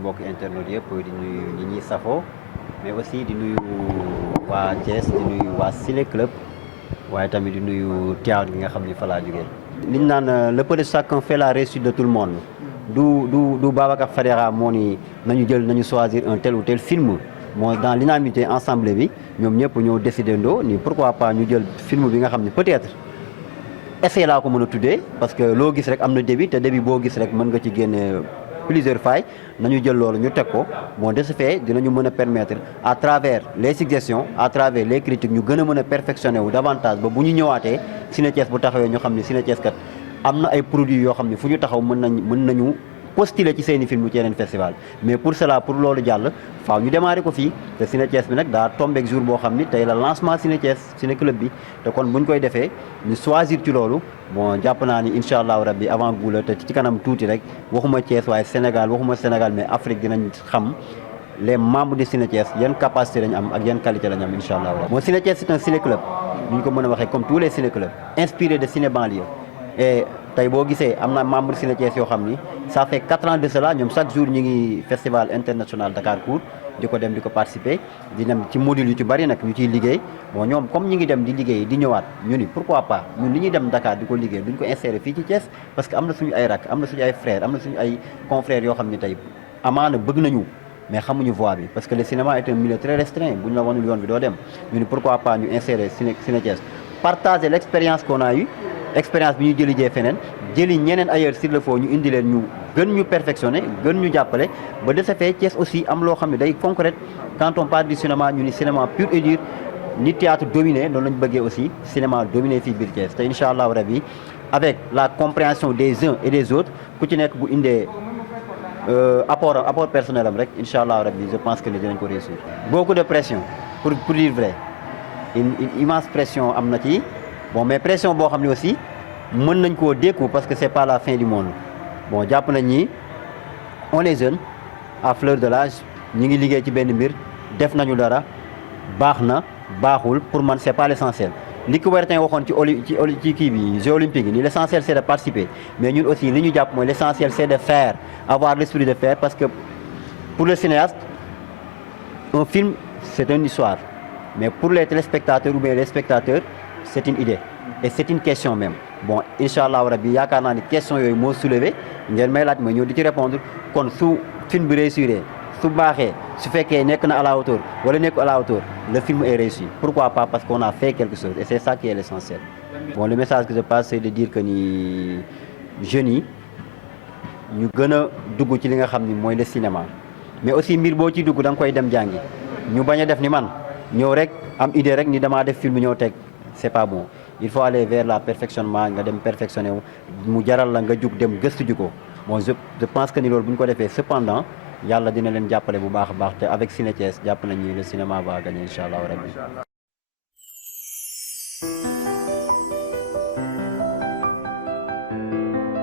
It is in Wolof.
mbokk internet yëpp di nuyu ñi ñuy safoo mais aussi di nuyu waa Thiès di nuyu waa Ciné Club waaye tamit di nuyu Tivaouane gi nga xam ni fa laa jógee. liñ naan le peu de chacun fait la réussite de tout le monde du Babacar Fadera moo ni nañu choisir un tel ou tel film. moo dans l'unanimité ensemble bi ñoom ñëpp ñoo décidé ndoo ni pourquoi pas ñu jël film bi nga xam ne peut-être essai laa ko mën a tuddee parce que loo gis rek am na début te début boo gis rek mën nga ci génne plusieurs failles nañu jël loolu ñu teg ko bon de ce fait dinañu mën a permettre à travers les suggestions à travers les critiques ñu gën a mën a perfectionner wu davantage ba bu ñu ñëwaatee Ciné Thiès bu taxawee ñu xam ne Ciné Thiès kat am na ay produits yoo xam ne fu ñu taxaw mën nañu postuler ci seeni film ci yeneen festival mais pour cela pour loolu jàll faaw ñu démarrer ko fii te Ciné Thiès bi nag daa tombeek jour boo xam ni tey la lancement Ciné Thiès Ciné Club bi te kon buñ koy defee ñu choisir ci loolu bon jàpp naa ni incha allahu rabbi avant goût la te ci kanam tuuti rek waxuma Thiès waaye Sénégal waxuma Sénégal mais Afrique dinañ xam les membres de Ciné Thiès yan capacité lañ am ak yan qualité lañ am incha allahu rabbi. Bon Ciné Thiès c'est un ciné club ñu ko mën a waxee comme tous les ciné clubs inspiré de ciné banlieue et tey boo gisee am na membre Ciné Thiès yoo xam ni ça fait 4 ans de cela ñoom chaque jour ñu ngi festival international Dakarcourt di ko dem di ko participer di dem ci module yu ci bari nag ñu ciy liggéey bon ñoom comme ñi ngi dem di liggéey di ñëwaat ñu ni pourquoi pas ñun li ñuy dem Dakar di ko liggéey duñ ko insérer fii ci Thiès parce que am na suñu ay rak am na suñu ay frères am na suñu ay confrères yoo xam ni tey amaana bëgg nañu mais xamuñu voie bi parce que le cinéma est un milieu très restreint bu ñu la wanul yoon bi doo dem ñu ni pourquoi pas ñu insérer Ciné Thiès partager l'expérience qu'on a eu expérience bi ñu jëli jee feneen jëli ñeneen ailleurs s'il le faut ñu indi leen ñu gën ñu perfectionner gën ñu jàppale ba de ce fait Thiès aussi am loo xam ne day concret quand on parle du cinéma ñu ni cinéma pur et dur ni théâtre dominé noonu lañu bëggee aussi cinéma dominé fii biir Thiès te incha allahu rabi avec la compréhension des uns et des autres ku ci nekk bu indee apport personnel am rek incha allahu rabi je pense que ni dinañ ko réussir. beaucoup de pression pour dire vrai une immense pression am na ci. bon mais pression boo xam ne aussi mën nañ koo dékku parce que c'est pas la fin du monde bon jàpp nañ ni on est jeunes à fleur de l'âge ñi ngi liggéey ci benn mbir def nañu dara baax na baaxul pour man c'est pas l'essentiel li Coubertin waxoon ci kii bi Jeux olympiques yi ni l'essentiel c'est de participer mais ñun aussi li ñu jàpp mooy l'essentiel c'est de faire avoir l'esprit de faire parce que pour le cinéaste un film c'est une histoire mais pour les téléspectateurs ou bien les spectateurs c'est une idée et c'est une question même bon incha allahu rabbi yaakaar naa ni question yooyu moo soulevé ngeen may laaj ma ñëw di ci répondre kon su film bi réussir su baaxee su fekkee nekk na à la hauteur wala nekk à la hauteur le film est réussi pourquoi pas parce qu'on a fait quelque chose et c'est ça qui est l'essentiel. Bon le message que je passe c'est de dire que ni jeunes yi ñu gën a dugg ci li nga xam ni mooy le cinéma mais aussi mbir boo ciy dugg da nga koy dem jàngi ñu bañ a def ni man ñëw rek am idée rek ni damaa def film ñëw teg. c'est pas bon il faut aller vers la perfectionnement nga dem perfectionner wu mu jaral la nga jug dem gëstu ji ko bon je pense que ni loolu bu ñu ko defee cependant yàlla dina leen jàppale bu baax a baax te avec Ciné Thiès jàpp nañu le cinéma va gagner incha allah rabbi